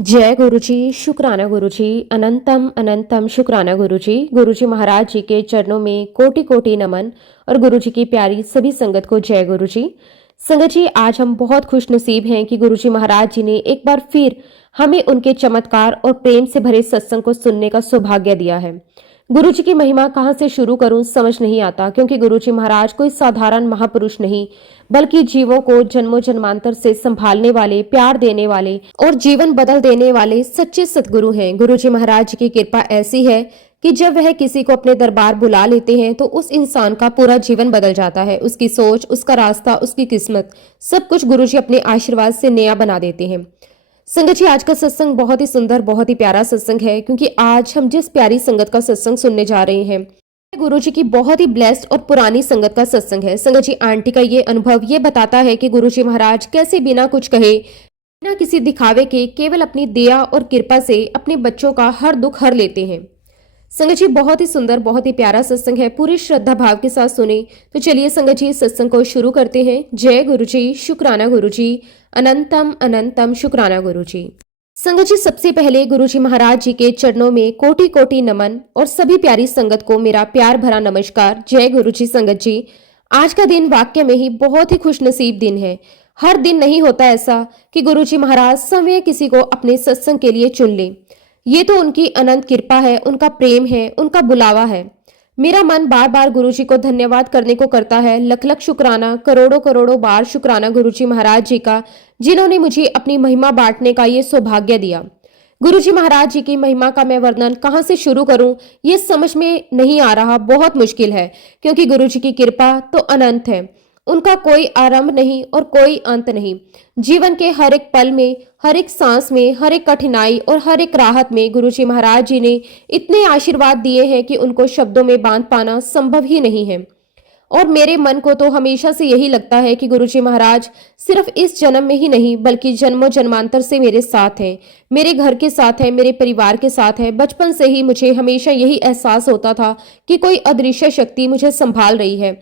जय गुरुजी, शुक्राना गुरुजी, अनंतम अनंतम शुक्राना गुरुजी। गुरुजी महाराज जी के चरणों में कोटि कोटि नमन और गुरुजी की प्यारी सभी संगत को जय गुरुजी। संगत जी, आज हम बहुत खुश नसीब हैं कि गुरुजी महाराज जी ने एक बार फिर हमें उनके चमत्कार और प्रेम से भरे सत्संग को सुनने का सौभाग्य दिया है। गुरुजी की महिमा कहाँ से शुरू करूं समझ नहीं आता, क्योंकि गुरुजी महाराज कोई साधारण महापुरुष नहीं, बल्कि जीवों को जन्मों जन्मांतर से संभालने वाले, प्यार देने वाले और जीवन बदल देने वाले सच्चे सतगुरु हैं। गुरुजी महाराज की कृपा ऐसी है कि जब वह किसी को अपने दरबार बुला लेते हैं तो उस इंसान का पूरा जीवन बदल जाता है। उसकी सोच, उसका रास्ता, उसकी किस्मत, सब कुछ गुरुजी अपने आशीर्वाद से नया बना देते हैं। संगत जी, आज का सत्संग बहुत ही सुंदर, बहुत ही प्यारा सत्संग है, क्योंकि आज हम जिस प्यारी संगत का सत्संग सुनने जा रहे हैं गुरुजी की बहुत ही ब्लेस्ड और पुरानी संगत का सत्संग है। संगत जी, आंटी का ये अनुभव ये बताता है कि गुरुजी महाराज कैसे बिना कुछ कहे, बिना किसी दिखावे के, केवल अपनी दया और कृपा से अपने बच्चों का हर दुख हर लेते हैं। संगत जी, बहुत ही सुंदर, बहुत ही प्यारा सत्संग है, पूरी श्रद्धा भाव के साथ सुने। तो चलिए संगत जी, सत्संग को शुरू करते हैं। जय गुरुजी, शुक्राना गुरुजी, अनंतम अनंतम शुक्राना गुरुजी। संगत जी, सबसे पहले गुरुजी महाराज जी के चरणों में कोटि कोटि नमन और सभी प्यारी संगत को मेरा प्यार भरा नमस्कार। जय गुरुजी। संगत जी, आज का दिन वाक्य में ही बहुत ही खुशनसीब दिन है। हर दिन नहीं होता ऐसा कि गुरुजी महाराज समय किसी को अपने सत्संग के लिए चुन ले। ये तो उनकी अनंत कृपा है, उनका प्रेम है, उनका बुलावा है। मेरा मन बार बार गुरुजी को धन्यवाद करने को करता है। लख लख शुक्राना, करोड़ों करोड़ों बार शुक्राना गुरुजी महाराज जी का, जिन्होंने मुझे अपनी महिमा बांटने का ये सौभाग्य दिया। गुरुजी महाराज जी की महिमा का मैं वर्णन कहाँ से शुरू करूं, ये समझ में नहीं आ रहा, बहुत मुश्किल है, क्योंकि गुरुजी की कृपा तो अनंत है। उनका कोई आरंभ नहीं और कोई अंत नहीं। जीवन के हर एक पल में, हर एक सांस में, हर एक कठिनाई और हर एक राहत में गुरुजी महाराज जी ने इतने आशीर्वाद दिए हैं कि उनको शब्दों में बांध पाना संभव ही नहीं है। और मेरे मन को तो हमेशा से यही लगता है कि गुरुजी महाराज सिर्फ इस जन्म में ही नहीं, बल्कि जन्मों जन्मांतर से मेरे साथ हैं, मेरे घर के साथ हैं, मेरे परिवार के साथ हैं। बचपन से ही मुझे हमेशा यही एहसास होता था कि कोई अदृश्य शक्ति मुझे संभाल रही है।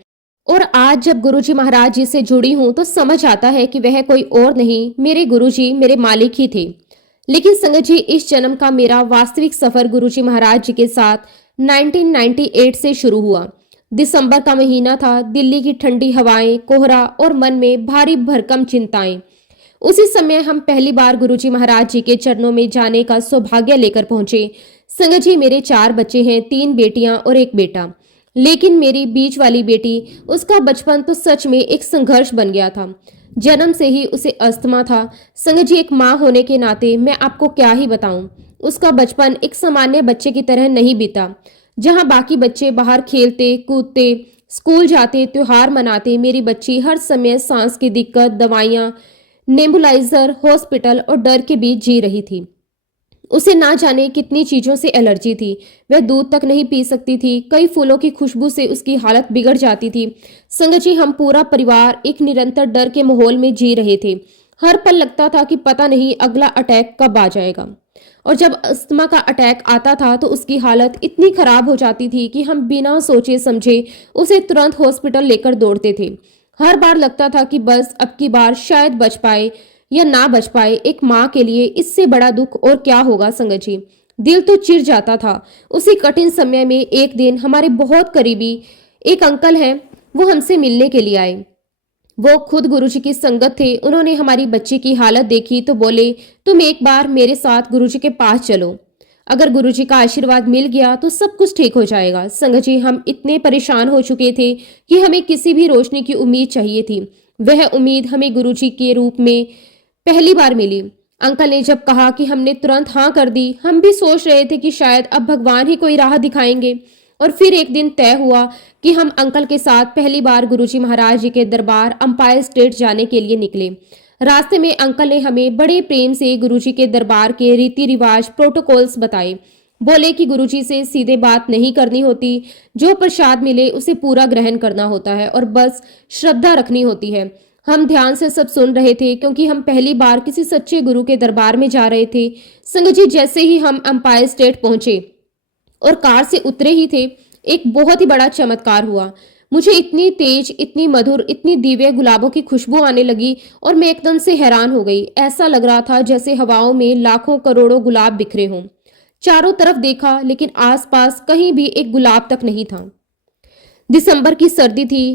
और आज जब गुरुजी महाराज जी से जुड़ी हूं तो समझ आता है कि वह कोई और नहीं, मेरे गुरुजी, मेरे मालिक ही थे। लेकिन संगत जी, इस जन्म का मेरा वास्तविक सफर गुरुजी महाराज जी के साथ 1998 से शुरू हुआ। दिसंबर का महीना था, दिल्ली की ठंडी हवाएं, कोहरा और मन में भारी भरकम चिंताएं। उसी समय हम पहली बार गुरुजी महाराज जी के चरणों में जाने का सौभाग्य लेकर पहुंचे। संगत जी, मेरे 4 बच्चे हैं, 3 बेटियां और 1 बेटा। लेकिन मेरी बीच वाली बेटी, उसका बचपन तो सच में एक संघर्ष बन गया था। जन्म से ही उसे अस्थमा था। संगत जी, एक माँ होने के नाते मैं आपको क्या ही बताऊं, उसका बचपन एक सामान्य बच्चे की तरह नहीं बीता। जहां बाकी बच्चे बाहर खेलते कूदते, स्कूल जाते, त्योहार मनाते, मेरी बच्ची हर समय सांस की दिक्कत, दवाइयां, नेबुलाइजर, हॉस्पिटल और डर के बीच जी रही थी। उसे ना जाने कितनी चीजों से एलर्जी थी। वह दूध तक नहीं पी सकती थी। कई फूलों की खुशबू से उसकी हालत बिगड़ जाती थी। संगत जी, हम पूरा परिवार एक निरंतर डर के माहौल में जी रहे थे। हर पल लगता था कि पता नहीं अगला अटैक कब आ जाएगा। और जब अस्थमा का अटैक आता था तो उसकी हालत इतनी खराब हो जाती थी कि हम बिना सोचे समझे उसे तुरंत हॉस्पिटल लेकर दौड़ते थे। हर बार लगता था कि बस अब की बार शायद बच पाए या ना बच पाए। एक माँ के लिए इससे बड़ा दुख और क्या होगा। संगत जी, दिल तो चिढ़ जाता था। उसी कठिन समय में एक दिन हमारे बहुत करीबी एक अंकल हैं, वो हमसे मिलने के लिए आए। वो खुद गुरुजी की संगत थे। उन्होंने हमारी बच्ची की हालत देखी तो बोले, तुम एक बार मेरे साथ गुरुजी के पास चलो, अगर गुरुजी का आशीर्वाद मिल गया तो सब कुछ ठीक हो जाएगा। संगत जी, हम इतने परेशान हो चुके थे कि हमें किसी भी रोशनी की उम्मीद चाहिए थी। वह उम्मीद हमें गुरुजी के रूप में पहली बार मिली। अंकल ने जब कहा कि हमने तुरंत हाँ कर दी। हम भी सोच रहे थे कि शायद अब भगवान ही कोई राह दिखाएंगे। और फिर एक दिन तय हुआ कि हम अंकल के साथ पहली बार गुरुजी महाराज जी के दरबार अंपायर स्टेट जाने के लिए निकले। रास्ते में अंकल ने हमें बड़े प्रेम से गुरुजी के दरबार के रीति रिवाज, प्रोटोकॉल्स बताए। बोले कि गुरुजी से सीधे बात नहीं करनी होती, जो प्रसाद मिले उसे पूरा ग्रहण करना होता है और बस श्रद्धा रखनी होती है। हम ध्यान से सब सुन रहे थे, क्योंकि हम पहली बार किसी सच्चे गुरु के दरबार में जा रहे थे। संगत जी, जैसे ही हम अंपायर स्टेट पहुंचे और कार से उतरे ही थे, एक बहुत ही बड़ा चमत्कार हुआ। मुझे इतनी तेज, इतनी मधुर, इतनी दिव्य गुलाबों की खुशबू आने लगी और मैं एकदम से हैरान हो गई। ऐसा लग रहा था जैसे हवाओं में लाखों करोड़ों गुलाब बिखरे हों। चारों तरफ देखा लेकिन आसपास कहीं भी एक गुलाब तक नहीं था। दिसंबर की सर्दी थी,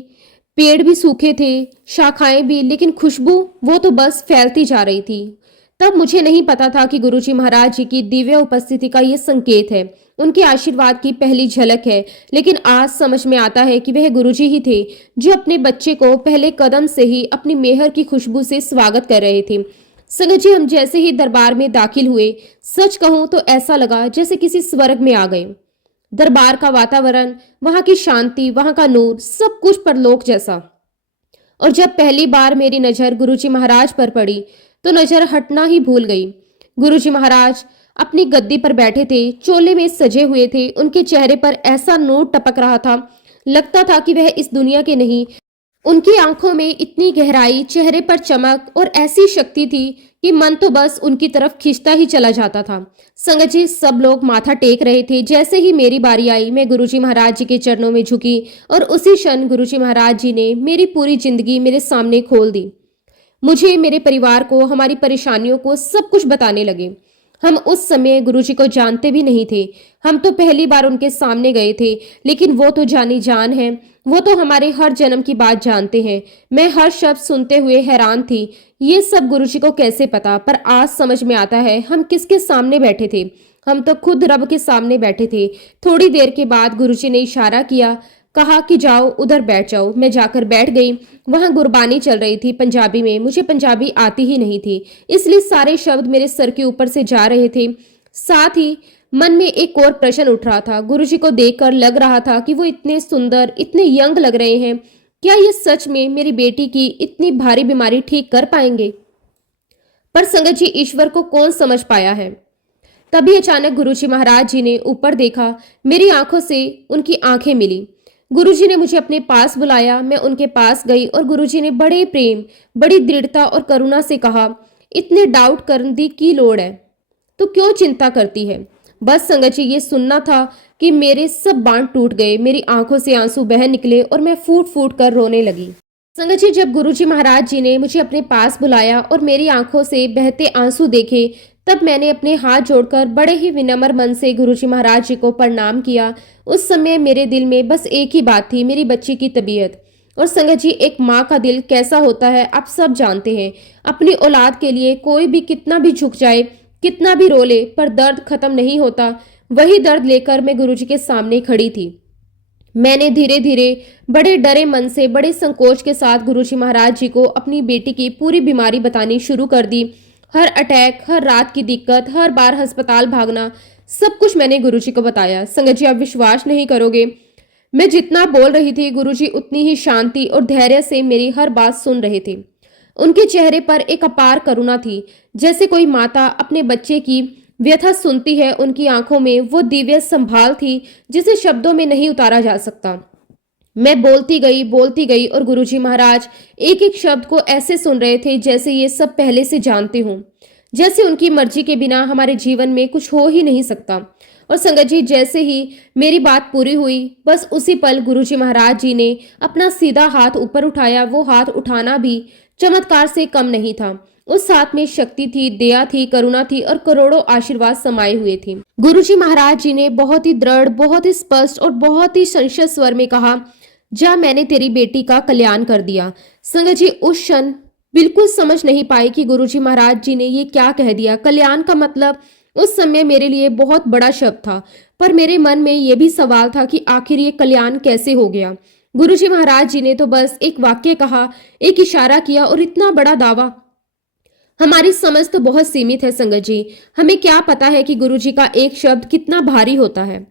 पेड़ भी सूखे थे, शाखाएं भी, लेकिन खुशबू वो तो बस फैलती जा रही थी। तब मुझे नहीं पता था कि गुरुजी महाराज जी की दिव्य उपस्थिति का ये संकेत है, उनके आशीर्वाद की पहली झलक है। लेकिन आज समझ में आता है कि वह गुरुजी ही थे जो अपने बच्चे को पहले कदम से ही अपनी मेहर की खुशबू से स्वागत कर रहे थे। संगत जी, हम जैसे ही दरबार में दाखिल हुए, सच कहूं तो ऐसा लगा जैसे किसी स्वर्ग में आ गए। दरबार का वातावरण, वहां की शांति, वहां का नूर, सब कुछ परलोक जैसा। और जब पहली बार मेरी नजर गुरुजी महाराज पर पड़ी तो नजर हटना ही भूल गई। गुरुजी महाराज अपनी गद्दी पर बैठे थे, चोले में सजे हुए थे, उनके चेहरे पर ऐसा नूर टपक रहा था, लगता था कि वह इस दुनिया के नहीं। उनकी आंखों में इतनी गहराई, चेहरे पर चमक और ऐसी शक्ति थी कि मन तो बस उनकी तरफ खींचता ही चला जाता था। संगत जी, सब लोग माथा टेक रहे थे। जैसे ही मेरी बारी आई, मैं गुरुजी महाराज जी के चरणों में झुकी और उसी क्षण गुरुजी महाराज जी ने मेरी पूरी जिंदगी मेरे सामने खोल दी। मुझे, मेरे परिवार को, हमारी परेशानियों को सब कुछ बताने लगे। हम उस समय गुरुजी को जानते भी नहीं थे, हम तो पहली बार उनके सामने गए थे, लेकिन वो तो जानी जान है, वो तो हमारे हर जन्म की बात जानते हैं। मैं हर शब्द सुनते हुए हैरान थी, ये सब गुरुजी को कैसे पता। पर आज समझ में आता है हम किसके सामने बैठे थे। हम तो खुद रब के सामने बैठे थे। थोड़ी देर के बाद गुरुजी ने इशारा किया, कहा कि जाओ उधर बैठ जाओ। मैं जाकर बैठ गई। वहां गुरबानी चल रही थी पंजाबी में। मुझे पंजाबी आती ही नहीं थी, इसलिए सारे शब्द मेरे सर के ऊपर से जा रहे थे। साथ ही मन में एक और प्रश्न उठ रहा था। गुरुजी को देखकर लग रहा था कि वो इतने सुंदर, इतने यंग लग रहे हैं। क्या ये सच में मेरी बेटी की इतनी भारी बीमारी ठीक कर पाएंगे? पर संगत जी, ईश्वर को कौन समझ पाया है। तभी अचानक गुरुजी महाराज जी ने ऊपर देखा, मेरी आंखों से उनकी आंखें मिली। गुरुजी ने मुझे अपने पास बुलाया। मैं उनके पास गई और गुरुजी ने बड़े प्रेम, बड़ी दृढ़ता और करुणा से कहा, इतने डाउट करने दी की लोड़ है, तो क्यों चिंता करती है। बस संगत जी, ये सुनना था कि मेरे सब बांध टूट गए। मेरी आंखों से आंसू बह निकले और मैं फूट फूट कर रोने लगी। संगत जी, जब गुरुजी महाराज जी ने मुझे अपने पास बुलाया और मेरी आंखों से बहते आंसू देखे, तब मैंने अपने हाथ जोड़कर बड़े ही विनम्र मन से गुरुजी महाराज जी को प्रणाम किया। उस समय मेरे दिल में बस एक ही बात थी, मेरी बच्ची की तबीयत। और संगत जी, एक माँ का दिल कैसा होता है आप सब जानते हैं। अपनी औलाद के लिए कोई भी कितना भी झुक जाए, कितना भी रो ले, पर दर्द खत्म नहीं होता। वही दर्द लेकर मैं गुरुजी के सामने खड़ी थी। मैंने धीरे धीरे, बड़े डरे मन से, बड़े संकोच के साथ गुरुजी महाराज जी को अपनी बेटी की पूरी बीमारी बतानी शुरू कर दी। हर अटैक, हर रात की दिक्कत, हर बार अस्पताल भागना, सब कुछ मैंने गुरुजी को बताया। संगत जी, आप विश्वास नहीं करोगे, मैं जितना बोल रही थी गुरुजी उतनी ही शांति और धैर्य से मेरी हर बात सुन रहे थे। उनके चेहरे पर एक अपार करुणा थी, जैसे कोई माता अपने बच्चे की व्यथा सुनती है। उनकी आंखों में वो दिव्य संभाल थी जिसे शब्दों में नहीं उतारा जा सकता। मैं बोलती गई और गुरुजी महाराज एक एक शब्द को ऐसे सुन रहे थे जैसे ये सब पहले से जानते हों, जैसे उनकी मर्जी के बिना हमारे जीवन में कुछ हो ही नहीं सकता। और संगत जी, जैसे ही मेरी बात पूरी हुई, बस उसी पल गुरुजी महाराज जी ने अपना सीधा हाथ ऊपर उठाया। वो हाथ उठाना भी चमत्कार से कम नहीं था। उस हाथ में शक्ति थी, दया थी, करुणा थी और करोड़ों आशीर्वाद समाये हुए थे। गुरुजी महाराज जी ने बहुत ही दृढ़, बहुत ही स्पष्ट और बहुत ही संशय स्वर में कहा, जा, मैंने तेरी बेटी का कल्याण कर दिया। संगत जी, उस क्षण बिल्कुल समझ नहीं पाई कि गुरुजी महाराज जी ने ये क्या कह दिया। कल्याण का मतलब उस समय मेरे लिए बहुत बड़ा शब्द था, पर मेरे मन में ये भी सवाल था कि आखिर ये कल्याण कैसे हो गया। गुरुजी महाराज जी ने तो बस एक वाक्य कहा, एक इशारा किया और इतना बड़ा दावा। हमारी समझ तो बहुत सीमित है संगत जी, हमें क्या पता है कि गुरुजी का एक शब्द कितना भारी होता है।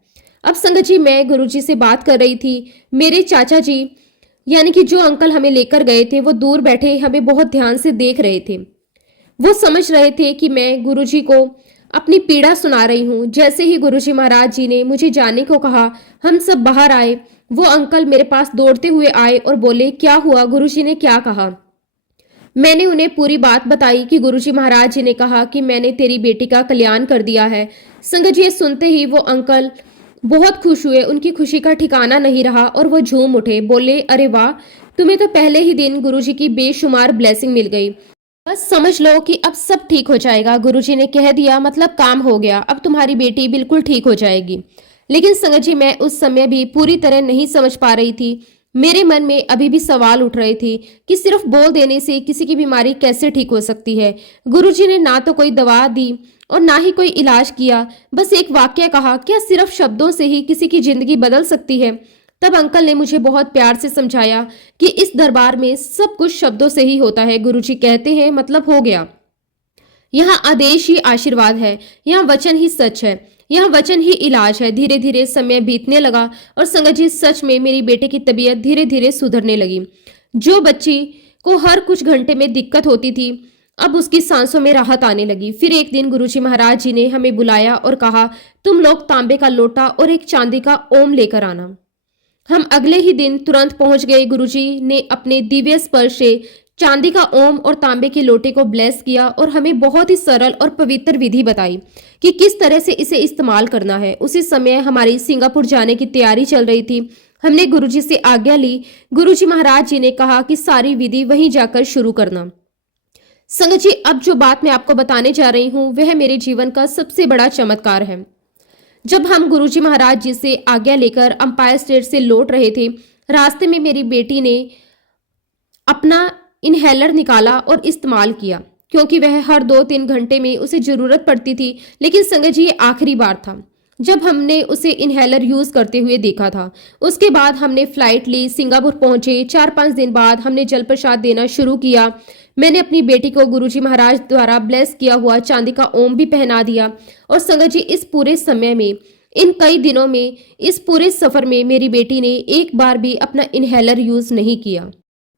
अब संगत जी, मैं गुरुजी से बात कर रही थी। मेरे चाचा जी, यानी कि जो अंकल हमें लेकर गए थे, वो दूर बैठे हमें बहुत ध्यान से देख रहे थे। वो समझ रहे थे कि मैं गुरुजी को अपनी पीड़ा सुना रही हूँ। जैसे ही गुरुजी महाराज जी ने मुझे जाने को कहा, हम सब बाहर आए। वो अंकल मेरे पास दौड़ते हुए आए और बोले, क्या हुआ, गुरुजी ने क्या कहा। मैंने उन्हें पूरी बात बताई कि गुरुजी महाराज जी ने कहा कि मैंने तेरी बेटी का कल्याण कर दिया है। संगत जी, सुनते ही वो अंकल बहुत खुश हुए, उनकी खुशी का ठिकाना नहीं रहा और वो झूम उठे, बोले, अरे वाह, तुम्हें तो पहले ही दिन गुरुजी की बेशुमार ब्लेसिंग मिल गई। बस समझ लो कि अब सब ठीक हो जाएगा। गुरुजी ने कह दिया, मतलब काम हो गया, अब तुम्हारी बेटी बिल्कुल ठीक हो जाएगी। लेकिन संगत जी, मैं उस समय भी पूरी तरह नहीं समझ पा रही थी। मेरे मन में अभी भी सवाल उठ रहे थे कि सिर्फ बोल देने से किसी की बीमारी कैसे ठीक हो सकती है। गुरुजी ने ना तो कोई दवा दी और ना ही कोई इलाज किया, बस एक वाक्य कहा, क्या सिर्फ शब्दों से ही किसी की जिंदगी बदल सकती है? तब अंकल ने मुझे बहुत प्यार से समझाया कि इस दरबार में सब कुछ शब्दों से ही होता है। गुरुजी कहते हैं मतलब हो गया। यहाँ आदेश ही आशीर्वाद है, यहाँ वचन ही सच है, यहाँ वचन ही इलाज है। धीरे धीरे समय बीतने लगा और संगत जी, सच में मेरी बेटे की तबीयत धीरे धीरे सुधरने लगी। जो बच्ची को हर कुछ घंटे में दिक्कत होती थी, अब उसकी सांसों में राहत आने लगी। फिर एक दिन गुरुजी महाराज जी ने हमें बुलाया और कहा, तुम लोग तांबे का लोटा और एक चांदी का ओम लेकर आना। हम अगले ही दिन तुरंत पहुंच गए। गुरुजी ने अपने दिव्य स्पर्श से चांदी का ओम और तांबे के लोटे को ब्लेस किया और हमें बहुत ही सरल और पवित्र विधि बताई कि किस तरह से इसे इस्तेमाल करना है। उसी समय हमारी सिंगापुर जाने की तैयारी चल रही थी। हमने गुरुजी से आज्ञा ली। गुरुजी महाराज जी ने कहा कि सारी विधि वहीं जाकर शुरू करना। संगत जी, अब जो बात मैं आपको बताने जा रही हूँ वह मेरे जीवन का सबसे बड़ा चमत्कार है। जब हम गुरुजी महाराज जी से आज्ञा लेकर अंपायर स्टेट से लौट रहे थे, रास्ते में मेरी बेटी ने अपना इनहेलर निकाला और इस्तेमाल किया, क्योंकि वह हर 2-3 घंटे में उसे जरूरत पड़ती थी। लेकिन संगत जी, ये आखिरी बार था जब हमने उसे इनहेलर यूज करते हुए देखा था। उसके बाद हमने फ्लाइट ली, सिंगापुर पहुंचे। 4-5 दिन बाद हमने जल प्रसाद देना शुरू किया। मैंने अपनी बेटी को गुरुजी महाराज द्वारा ब्लेस किया हुआ चांदी का ओम भी पहना दिया। और संगत जी, इस पूरे समय में, इन कई दिनों में, इस पूरे सफर में मेरी बेटी ने एक बार भी अपना इनहेलर यूज नहीं किया।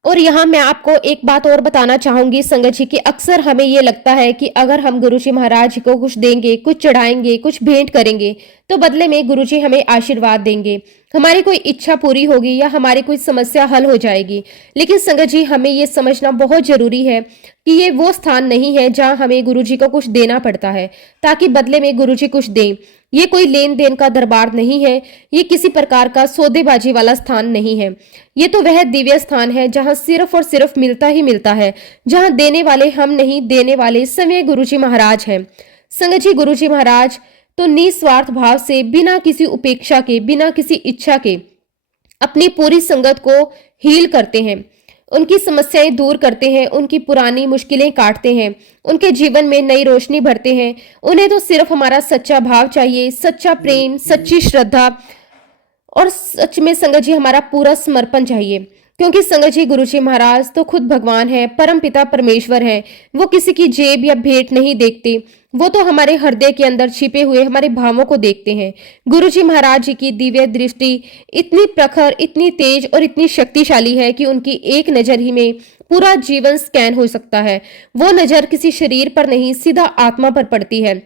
और यहाँ मैं आपको एक बात और बताना चाहूंगी संगत जी, कि अक्सर हमें ये लगता है कि अगर हम गुरुजी महाराज को कुछ देंगे, कुछ चढ़ाएंगे, कुछ भेंट करेंगे, तो बदले में गुरुजी हमें आशीर्वाद देंगे, हमारी कोई इच्छा पूरी होगी या हमारी कोई समस्या हल हो जाएगी। लेकिन संगत जी, हमें ये समझना बहुत जरूरी है कि ये वो स्थान नहीं है जहाँ हमें गुरुजी को कुछ देना पड़ता है ताकि बदले में गुरुजी कुछ दें। ये कोई लेन देन का दरबार नहीं है, ये किसी प्रकार का सौदेबाजी वाला स्थान नहीं है। ये तो वह दिव्य स्थान है जहाँ सिर्फ और सिर्फ मिलता ही मिलता है, जहाँ देने वाले हम नहीं, देने वाले स्वयं गुरुजी महाराज हैं। संगत जी, गुरुजी महाराज तो निस्वार्थ भाव से, बिना किसी उपेक्षा के, बिना किसी इच्छा के अपनी पूरी संगत को हील करते हैं, उनकी समस्याएं दूर करते हैं, उनकी पुरानी मुश्किलें काटते हैं, उनके जीवन में नई रोशनी भरते हैं। उन्हें तो सिर्फ हमारा सच्चा भाव चाहिए, सच्चा प्रेम, सच्ची श्रद्धा और सच में संगत जी हमारा पूरा समर्पण चाहिए। क्योंकि संगत जी, गुरुजी महाराज तो खुद भगवान है, परम पिता परमेश्वर है। वो किसी की जेब या भेंट नहीं देखते, वो तो हमारे हृदय के अंदर छिपे हुए हमारे भावों को देखते हैं। गुरुजी महाराज जी की दिव्य दृष्टि इतनी प्रखर, इतनी तेज और इतनी शक्तिशाली है कि उनकी एक नजर ही में पूरा जीवन स्कैन हो सकता है। वो नजर किसी शरीर पर नहीं, सीधा आत्मा पर पड़ती है।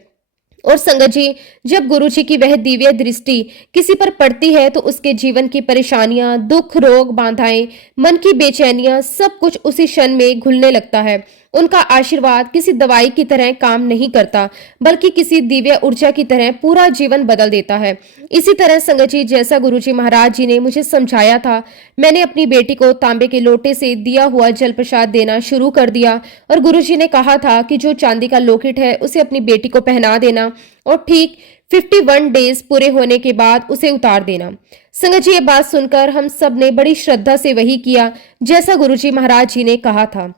और संगत जी, जब गुरुजी की वह दिव्य दृष्टि किसी पर पड़ती है तो उसके जीवन की परेशानियां, दुख, रोग, बाधाएं, मन की बेचैनियां, सब कुछ उसी क्षण में घुलने लगता है। उनका आशीर्वाद किसी दवाई की तरह काम नहीं करता, बल्कि किसी दिव्य ऊर्जा की तरह पूरा जीवन बदल देता है। इसी तरह संगत जी, जैसा गुरुजी महाराज जी ने मुझे समझाया था, मैंने अपनी बेटी को तांबे के लोटे से दिया हुआ जल प्रसाद देना शुरू कर दिया। और गुरुजी ने कहा था कि जो चांदी का लॉकेट है उसे अपनी बेटी को पहना देना और ठीक 51 डेज पूरे होने के बाद उसे उतार देना। संगत जी, ये बात सुनकर हम सब ने बड़ी श्रद्धा से वही किया जैसा गुरुजी महाराज जी ने कहा था।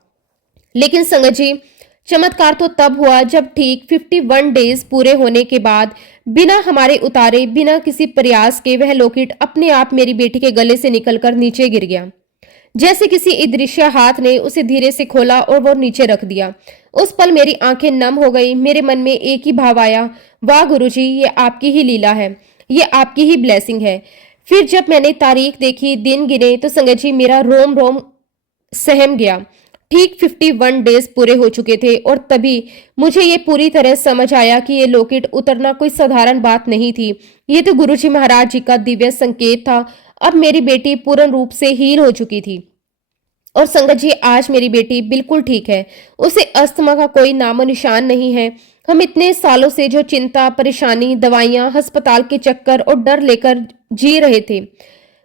लेकिन संगत जी, चमत्कार तो तब हुआ जब ठीक 51 डेज पूरे होने के बाद बिना हमारे उतारे, बिना किसी प्रयास के वह लॉकेट अपने आप मेरी बेटी के गले से निकलकर नीचे गिर गया। जैसे किसी अदृश्य हाथ ने उसे धीरे से खोला और वो नीचे रख दिया। उस पल मेरी आंखें नम हो गई। मेरे मन में एक ही भाव आया, वाह गुरुजी, ये आपकी ही लीला है, ये आपकी ही ब्लेसिंग है। फिर जब मैंने तारीख देखी, दिन गिने, तो संगत जी मेरा रोम रोम सहम गया। ठीक 51 डेज पूरे हो चुके थे और तभी मुझे ये पूरी तरह समझ आया कि ये लॉकेट उतरना कोई साधारण बात नहीं थी। ये तो गुरुजी महाराज जी का दिव्य संकेत था। अब मेरी बेटी पूर्ण रूप से हील हो चुकी थी और संगत जी, आज मेरी बेटी बिल्कुल ठीक है। उसे अस्थमा का कोई नामो निशान नहीं है। हम इतने सालों से जो चिंता, परेशानी, दवाइयां, अस्पताल के चक्कर और डर लेकर जी रहे थे,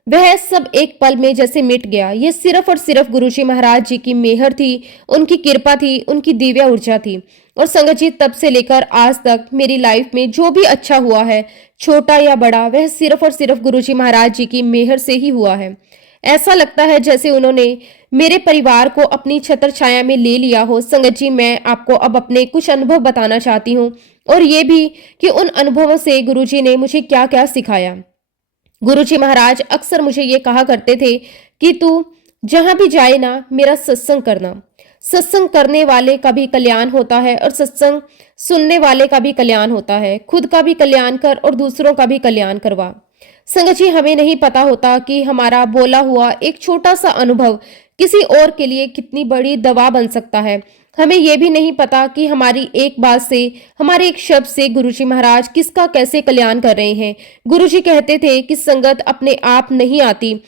वह सब एक पल में जैसे मिट गया। ये सिर्फ और सिर्फ गुरुजी महाराज जी की मेहर थी, उनकी कृपा थी, उनकी दिव्य ऊर्जा थी। और संगत जी, तब से लेकर आज तक मेरी लाइफ में जो भी अच्छा हुआ है, छोटा या बड़ा, वह सिर्फ और सिर्फ गुरुजी महाराज जी की मेहर से ही हुआ है। ऐसा लगता है जैसे उन्होंने मेरे परिवार को अपनी छत्र छाया में ले लिया हो। संगत जी, मैं आपको अब अपने कुछ अनुभव बताना चाहती हूँ, और ये भी कि उन अनुभवों से गुरुजी ने मुझे क्या क्या सिखाया। गुरुजी महाराज अक्सर मुझे ये कहा करते थे कि तू जहां भी जाए ना, मेरा सत्संग करना। सत्संग करने वाले का भी कल्याण होता है और सत्संग सुनने वाले का भी कल्याण होता है। खुद का भी कल्याण कर और दूसरों का भी कल्याण करवा। संगत जी, हमें नहीं पता होता कि हमारा बोला हुआ एक छोटा सा अनुभव किसी और के लिए कितनी बड़ी दवा बन सकता है। हमें यह भी नहीं पता कि हमारी एक बात से, हमारे एक शब्द से गुरुजी महाराज किसका कैसे कल्याण कर रहे हैं। गुरुजी कहते थे कि संगत अपने आप नहीं आती,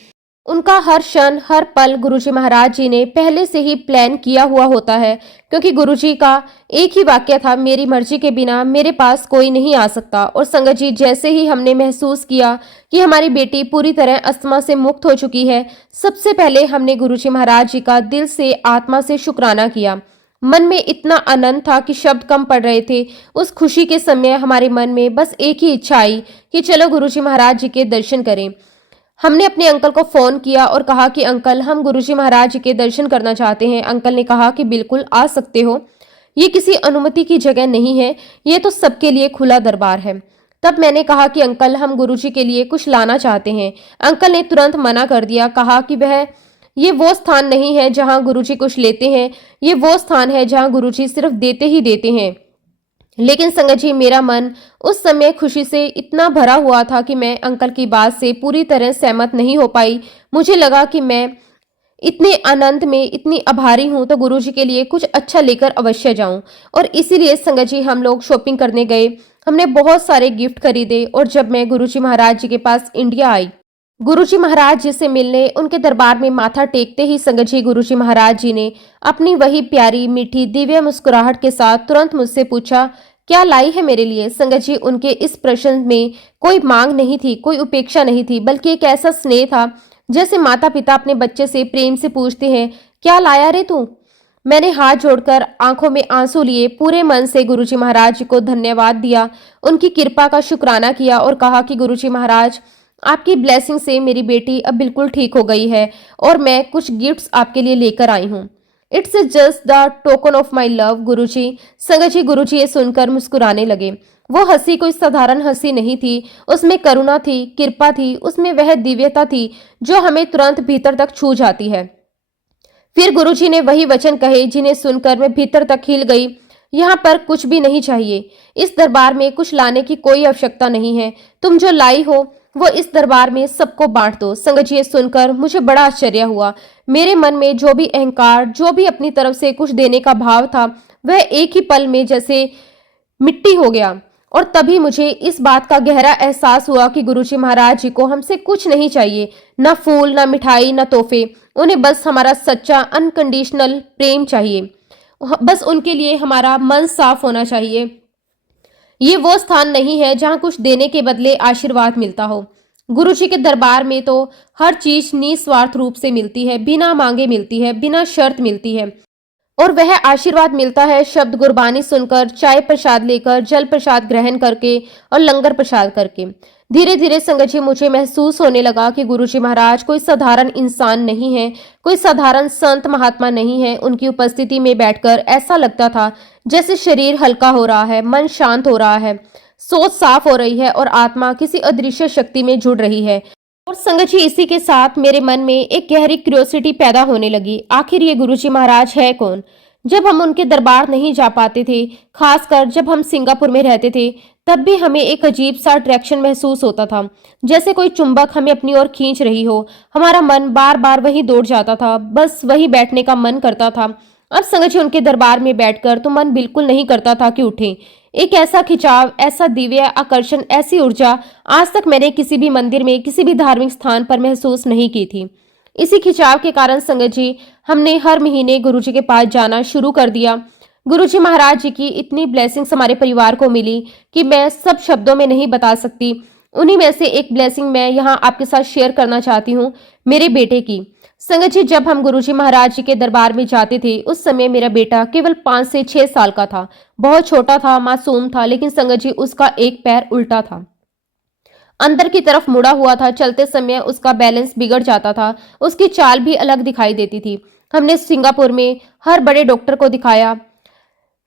उनका हर क्षण हर पल गुरुजी महाराज जी ने पहले से ही प्लान किया हुआ होता है। क्योंकि गुरुजी का एक ही वाक्य था, मेरी मर्जी के बिना मेरे पास कोई नहीं आ सकता। और संगत जी, जैसे ही हमने महसूस किया कि हमारी बेटी पूरी तरह अस्थमा से मुक्त हो चुकी है, सबसे पहले हमने गुरुजी महाराज जी का दिल से, आत्मा से शुक्राना किया। मन में इतना आनंद था कि शब्द कम पड़ रहे थे। उस खुशी के समय हमारे मन में बस एक ही इच्छा आई कि चलो गुरुजी महाराज जी के दर्शन करें। हमने अपने अंकल को फोन किया और कहा कि अंकल, हम गुरुजी महाराज जी के दर्शन करना चाहते हैं। अंकल ने कहा कि बिल्कुल आ सकते हो, ये किसी अनुमति की जगह नहीं है, ये तो सबके लिए खुला दरबार है। तब मैंने कहा कि अंकल, हम गुरुजी के लिए कुछ लाना चाहते हैं। अंकल ने तुरंत मना कर दिया, कहा कि ये वो स्थान नहीं है जहां गुरुजी कुछ लेते हैं, ये वो स्थान है जहां गुरुजी सिर्फ देते ही देते हैं। लेकिन संगत जी, मेरा मन उस समय खुशी से इतना भरा हुआ था कि मैं अंकल की बात से पूरी तरह सहमत नहीं हो पाई। मुझे लगा कि मैं इतने आनंद में इतनी आभारी हूं तो गुरुजी के लिए कुछ अच्छा लेकर अवश्य जाऊं। और इसीलिए संगत जी, हम लोग शॉपिंग करने गए, हमने बहुत सारे गिफ्ट खरीदे। और जब मैं गुरुजी महाराज जी के पास इंडिया आई, गुरुजी महाराज जी से मिलने, उनके दरबार में माथा टेकते ही संगत जी, गुरुजी महाराज जी ने अपनी वही प्यारी मीठी दिव्य मुस्कुराहट के साथ तुरंत मुझसे पूछा, क्या लाई है मेरे लिए। संगत जी, उनके इस प्रश्न में कोई मांग नहीं थी, कोई उपेक्षा नहीं थी, बल्कि एक ऐसा स्नेह था जैसे माता पिता अपने बच्चे से प्रेम से पूछते हैं, क्या लाया रे तू। मैंने हाथ जोड़कर आंखों में आंसू लिए पूरे मन से गुरुजी महाराज जी को धन्यवाद दिया, उनकी कृपा का शुक्राना किया और कहा कि गुरुजी महाराज, आपकी ब्लेसिंग से मेरी बेटी अब बिल्कुल ठीक हो गई है और मैं कुछ गिफ्ट्स आपके लिए लेकर आई हूँ। It's just the token of my love Guruji. संगत जी, गुरुजी ये सुनकर मुस्कुराने लगे। वो हंसी कोई साधारण हंसी नहीं थी, उसमें करुणा थी, कृपा थी, उसमें वह दिव्यता थी जो हमें तुरंत भीतर तक छू जाती है। फिर गुरुजी ने वही वचन कहे जिन्हें सुनकर मैं भीतर तक हिल गई। यहाँ पर कुछ भी नहीं चाहिए, इस दरबार में कुछ लाने की कोई आवश्यकता नहीं है। तुम जो लाई हो वो इस दरबार में सबको बांट दो। संगत जी, ये सुनकर मुझे बड़ा आश्चर्य हुआ। मेरे मन में जो भी अहंकार, जो भी अपनी तरफ से कुछ देने का भाव था, वह एक ही पल में जैसे मिट्टी हो गया। और तभी मुझे इस बात का गहरा एहसास हुआ कि गुरुजी महाराज जी को हमसे कुछ नहीं चाहिए, ना फूल, ना मिठाई, ना तोहफे। उन्हें बस हमारा सच्चा अनकंडीशनल प्रेम चाहिए। बस उनके लिए हमारा मन साफ होना चाहिए। ये वो स्थान नहीं है जहां कुछ देने के बदले आशीर्वाद मिलता हो। गुरुजी के दरबार में तो हर चीज निस्वार्थ रूप से मिलती है, बिना मांगे मिलती है, बिना शर्त मिलती है। और वह आशीर्वाद मिलता है शब्द गुरबानी सुनकर, चाय प्रसाद लेकर, जल प्रसाद ग्रहण करके और लंगर प्रसाद करके। धीरे धीरे संगत जी, मुझे महसूस होने लगा कि गुरुजी महाराज कोई साधारण इंसान नहीं है, कोई साधारण संत महात्मा नहीं है। उनकी उपस्थिति में बैठकर ऐसा लगता था जैसे शरीर हल्का हो रहा है, मन शांत हो रहा है, सोच साफ हो रही है और आत्मा किसी अदृश्य शक्ति में जुड़ रही है। और संगत जी, इसी के साथ मेरे मन में एक गहरी क्यूरियोसिटी पैदा होने लगी। आखिर ये गुरुजी महाराज है कौन। जब हम उनके दरबार नहीं जा पाते थे, खासकर जब हम सिंगापुर में रहते थे, तब भी हमें एक अजीब सा अट्रैक्शन महसूस होता था, जैसे कोई चुंबक हमें अपनी ओर खींच रही हो। हमारा मन बार बार वहीं दौड़ जाता था, बस वहीं बैठने का मन करता था। अब संगत जी, उनके दरबार में बैठकर तो मन बिल्कुल नहीं करता था कि उठें। एक ऐसा खिंचाव, ऐसा दिव्य आकर्षण, ऐसी ऊर्जा आज तक मैंने किसी भी मंदिर में, किसी भी धार्मिक स्थान पर महसूस नहीं की थी। इसी खिंचाव के कारण संगत जी, हमने हर महीने गुरुजी के पास जाना शुरू कर दिया। गुरुजी महाराज जी की इतनी ब्लेसिंग्स हमारे परिवार को मिली कि मैं सब शब्दों में नहीं बता सकती। उन्हीं में से एक ब्लेसिंग मैं यहाँ आपके साथ शेयर करना चाहती हूँ, मेरे बेटे की। संगत जी, जब हम गुरुजी महाराज जी के दरबार में जाते थे, उस समय मेरा बेटा केवल 5 से 6 साल का था। बहुत छोटा था, मासूम था, लेकिन संगत जी उसका एक पैर उल्टा था, अंदर की तरफ मुड़ा हुआ था। चलते समय उसका बैलेंस बिगड़ जाता था, उसकी चाल भी अलग दिखाई देती थी। हमने सिंगापुर में हर बड़े डॉक्टर को दिखाया,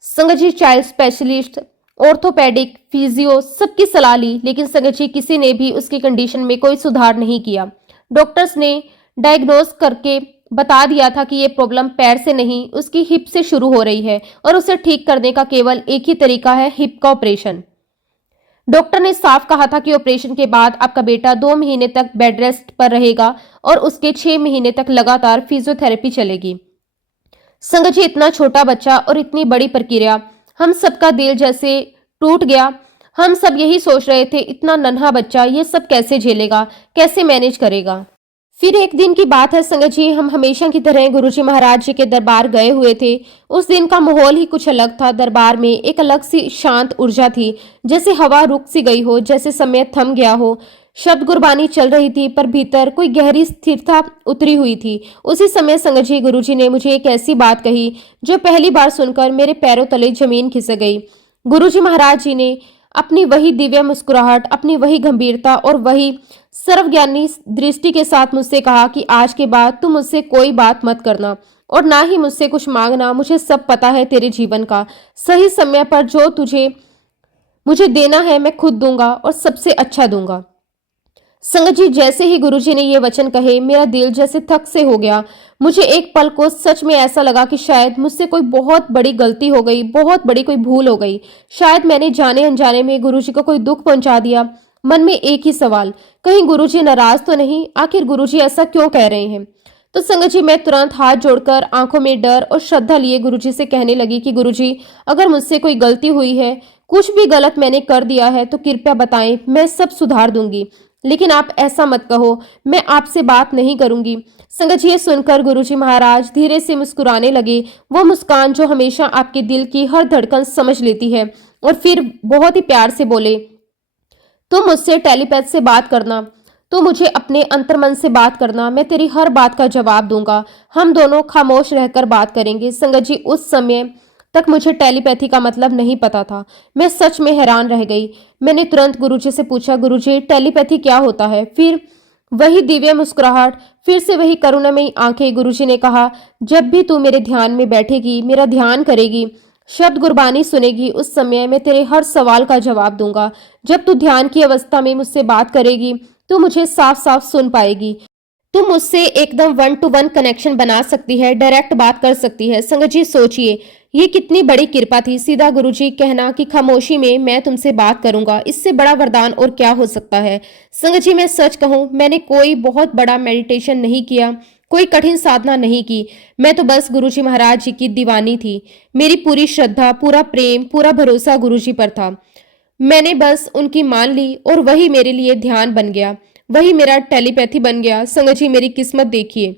संगत जी चाइल्ड स्पेशलिस्ट, ऑर्थोपेडिक, फिजियो, सबकी सलाह ली, लेकिन संगत जी किसी ने भी उसकी कंडीशन में कोई सुधार नहीं किया। डॉक्टर्स ने डायग्नोज करके बता दिया था कि ये प्रॉब्लम पैर से नहीं, उसकी हिप से शुरू हो रही है और उसे ठीक करने का केवल एक ही तरीका है, हिप का ऑपरेशन। डॉक्टर ने साफ कहा था कि ऑपरेशन के बाद आपका बेटा 2 महीने तक बेड रेस्ट पर रहेगा और उसके 6 महीने तक लगातार फिजियोथेरेपी चलेगी। संगत जी, इतना छोटा बच्चा और इतनी बड़ी प्रक्रिया, हम सबका दिल जैसे टूट गया। हम सब यही सोच रहे थे, इतना नन्हा बच्चा ये सब कैसे झेलेगा, कैसे मैनेज करेगा। फिर एक दिन की बात है संगत जी, हम हमेशा की तरह गुरुजी महाराज जी के दरबार गए हुए थे। उस दिन का माहौल ही कुछ अलग था। दरबार में एक अलग सी शांत ऊर्जा थी, जैसे हवा रुक सी गई हो, जैसे समय थम गया हो। शब्द गुरबानी चल रही थी, पर भीतर कोई गहरी स्थिरता उतरी हुई थी। उसी समय संगत जी, गुरुजी ने मुझे एक ऐसी बात कही जो पहली बार सुनकर मेरे पैरों तले जमीन खिसक गई। गुरुजी महाराज जी ने अपनी वही दिव्य मुस्कुराहट, अपनी वही गंभीरता और वही सर्वज्ञानी दृष्टि के साथ मुझसे कहा कि आज के बाद तुम मुझसे कोई बात मत करना और ना ही मुझसे कुछ मांगना। मुझे सब पता है तेरे जीवन का। सही समय पर जो तुझे मुझे देना है मैं खुद दूंगा और सबसे अच्छा दूंगा। संगत जी, जैसे ही गुरुजी ने ये वचन कहे, मेरा दिल जैसे थक से हो गया। मुझे एक पल को सच में ऐसा लगा कि शायद मुझसे कोई बहुत बड़ी गलती हो गई, बहुत बड़ी कोई भूल हो गई। शायद मैंने जाने अनजाने में गुरुजी को कोई दुख पहुंचा दिया। मन में एक ही सवाल, कहीं गुरुजी नाराज तो नहीं? आखिर गुरुजी ऐसा क्यों कह रहे हैं? तो संगत जी, मैं तुरंत हाथ जोड़कर आंखों में डर और श्रद्धा लिए गुरुजी से कहने लगी कि गुरुजी, अगर मुझसे कोई गलती हुई है, कुछ भी गलत मैंने कर दिया है तो कृपया बताएं, मैं सब सुधार दूंगी। लेकिन आप ऐसा मत कहो, मैं आपसे बात नहीं करूंगी। संगत जी, ये सुनकर गुरुजी महाराज धीरे से मुस्कुराने लगे, वो मुस्कान जो हमेशा आपके दिल की हर धड़कन समझ लेती है। और फिर बहुत ही प्यार से बोले, तुम मुझसे टेलीपैथ से बात करना, तो मुझे अपने अंतर्मन से बात करना, मैं तेरी हर बात का जवाब दूंगा। हम दोनों खामोश रहकर बात करेंगे। संगत जी, उस समय तक मुझे टेलीपैथी का मतलब नहीं पता था। मैं सच में हैरान रह गई। मैंने तुरंत गुरुजी से पूछा, गुरुजी टेलीपैथी क्या होता है? फिर वही दिव्य मुस्कुराहट, फिर से वही करुणामयी आंखें। गुरुजी ने कहा, जब भी तू मेरे ध्यान में बैठेगी, मेरा ध्यान करेगी, शब्द गुरबानी सुनेगी, उस समय मैं तेरे हर सवाल का जवाब दूंगा। जब तू ध्यान की अवस्था में मुझसे बात करेगी, तू मुझे साफ साफ सुन पाएगी। तुम मुझसे एकदम 1 to 1 कनेक्शन बना सकती है, डायरेक्ट बात कर सकती है। संगत जी, सोचिए ये कितनी बड़ी कृपा थी। सीधा गुरुजी कहना कि खामोशी में मैं तुमसे बात करूंगा, इससे बड़ा वरदान और क्या हो सकता है। संगत जी, मैं सच कहूं, मैंने कोई बहुत बड़ा मेडिटेशन नहीं किया, कोई कठिन साधना नहीं की। मैं तो बस गुरुजी महाराज जी की दीवानी थी। मेरी पूरी श्रद्धा, पूरा प्रेम, पूरा भरोसा गुरुजी पर था। मैंने बस उनकी मान ली और वही मेरे लिए ध्यान बन गया, वही मेरा टेलीपैथी बन गया। संगत जी, मेरी किस्मत देखिए,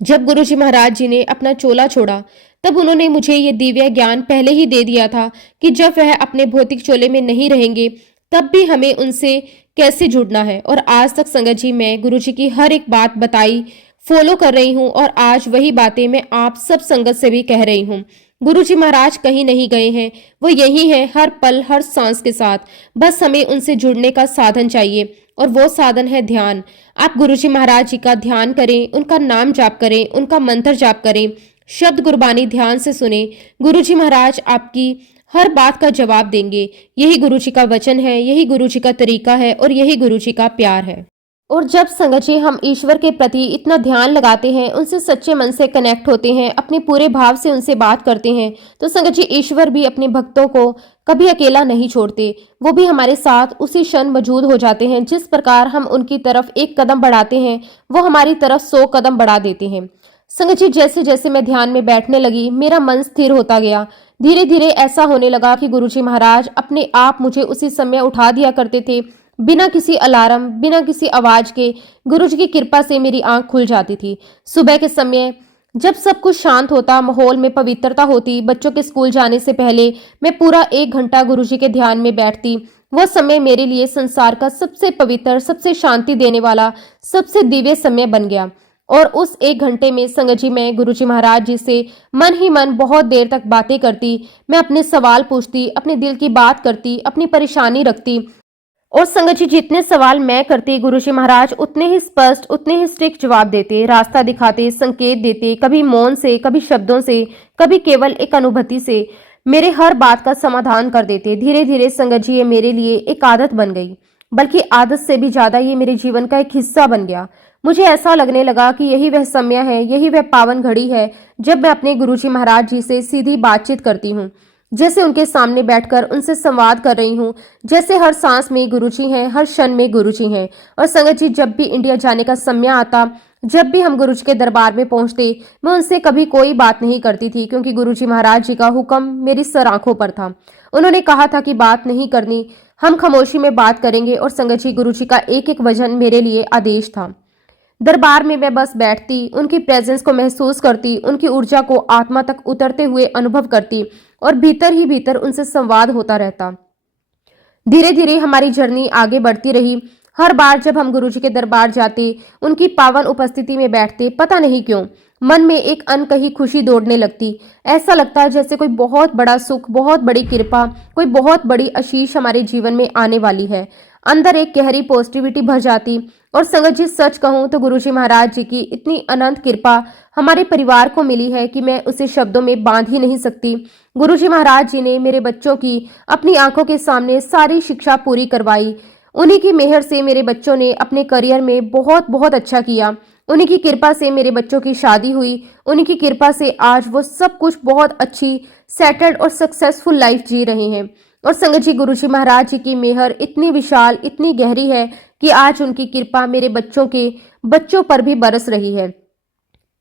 जब गुरुजी महाराज जी ने अपना चोला छोड़ा, तब उन्होंने मुझे ये दिव्य ज्ञान पहले ही दे दिया था कि जब वह अपने भौतिक चोले में नहीं रहेंगे, तब भी हमें उनसे कैसे जुड़ना है। और आज तक संगत जी, मैं गुरुजी की हर एक बात बताई, फॉलो कर रही हूँ और आज वही बातें मैं आप सब संगत से भी कह रही हूँ। गुरुजी महाराज कहीं नहीं गए हैं, वो यही है, हर पल हर सांस के साथ। बस हमें उनसे जुड़ने का साधन चाहिए और वो साधन है ध्यान। आप गुरुजी महाराज जी का ध्यान करें, उनका नाम जाप करें, उनका मंत्र जाप करें, शब्द गुरबानी ध्यान से सुने। गुरुजी महाराज आपकी हर बात का जवाब देंगे। यही गुरुजी का वचन है, यही गुरुजी का तरीका है और यही गुरुजी का प्यार है। और जब संगत जी हम ईश्वर के प्रति इतना ध्यान लगाते हैं, उनसे सच्चे मन से कनेक्ट होते हैं, अपने पूरे भाव से उनसे बात करते हैं, तो संगत जी ईश्वर भी अपने भक्तों को कभी अकेला नहीं छोड़ते। वो भी हमारे साथ उसी क्षण मौजूद हो जाते हैं। जिस प्रकार हम उनकी तरफ एक कदम बढ़ाते हैं, वो हमारी तरफ 100 कदम बढ़ा देते हैं। संगत जी, जैसे जैसे मैं ध्यान में बैठने लगी, मेरा मन स्थिर होता गया। धीरे धीरे ऐसा होने लगा कि गुरुजी महाराज अपने आप मुझे उसी समय उठा दिया करते थे, बिना किसी अलार्म, बिना किसी आवाज के। गुरुजी की कृपा से मेरी आंख खुल जाती थी। सुबह के समय जब सब कुछ शांत होता, माहौल में पवित्रता होती, बच्चों के स्कूल जाने से पहले मैं पूरा 1 घंटा गुरुजी के ध्यान में बैठती। वह समय मेरे लिए संसार का सबसे पवित्र, सबसे शांति देने वाला, सबसे दिव्य समय बन गया। और उस 1 घंटे में संगत जी मैं गुरुजी महाराज जी से मन ही मन बहुत देर तक बातें करती। मैं अपने सवाल पूछती, अपने दिल की बात करती, अपनी परेशानी रखती। और संगत जी जितने सवाल मैं करती, गुरुजी महाराज उतने ही स्पष्ट, उतने ही स्ट्रिक्ट जवाब देते, रास्ता दिखाते, संकेत देते, कभी मौन से, कभी शब्दों से, कभी केवल एक अनुभूति से मेरे हर बात का समाधान कर देते। धीरे धीरे संगत जी ये मेरे लिए एक आदत बन गई, बल्कि आदत से भी ज्यादा ये मेरे जीवन का एक हिस्सा बन गया। मुझे ऐसा लगने लगा कि यही वह समय है, यही वह पावन घड़ी है जब मैं अपने गुरुजी महाराज जी से सीधी बातचीत करती हूँ, जैसे उनके सामने बैठकर उनसे संवाद कर रही हूँ, जैसे हर सांस में गुरुजी हैं, हर क्षण में गुरुजी हैं। और संगत जी जब भी इंडिया जाने का समय आता, जब भी हम गुरुजी के दरबार में पहुंचते, मैं उनसे कभी कोई बात नहीं करती थी, क्योंकि गुरुजी महाराज जी का हुक्म मेरी सर आंखों पर था। उन्होंने कहा था कि बात नहीं करनी, हम खामोशी में बात करेंगे। और संगत जी गुरुजी का एक एक वचन मेरे लिए आदेश था। दरबार में मैं बस बैठती, उनकी प्रेजेंस को महसूस करती, उनकी ऊर्जा को आत्मा तक उतरते हुए अनुभव करती और भीतर ही भीतर उनसे संवाद होता रहता। धीरे धीरे हमारी जर्नी आगे बढ़ती रही। हर बार जब हम गुरुजी के दरबार जाते, उनकी पावन उपस्थिति में बैठते, पता नहीं क्यों मन में एक अनकही खुशी दौड़ने लगती। ऐसा लगता है जैसे कोई बहुत बड़ा सुख, बहुत बड़ी कृपा, कोई बहुत बड़ी आशीष हमारे जीवन में आने वाली है। अंदर एक गहरी पॉजिटिविटी भर जाती। और संगत जी सच कहूं तो गुरुजी महाराज जी की इतनी अनंत कृपा हमारे परिवार को मिली है कि मैं उसे शब्दों में बांध ही नहीं सकती। गुरुजी महाराज जी ने मेरे बच्चों की अपनी आंखों के सामने सारी शिक्षा पूरी करवाई। उन्हीं की मेहर से मेरे बच्चों ने अपने करियर में बहुत बहुत अच्छा किया। उन्हीं की कृपा से मेरे बच्चों की शादी हुई। उन्हीं की कृपा से आज वो सब कुछ बहुत अच्छी, सेटल्ड और सक्सेसफुल लाइफ जी रहे हैं। और संगत जी गुरुजी महाराज जी की मेहर इतनी विशाल, इतनी गहरी है कि आज उनकी कृपा मेरे बच्चों के बच्चों पर भी बरस रही है।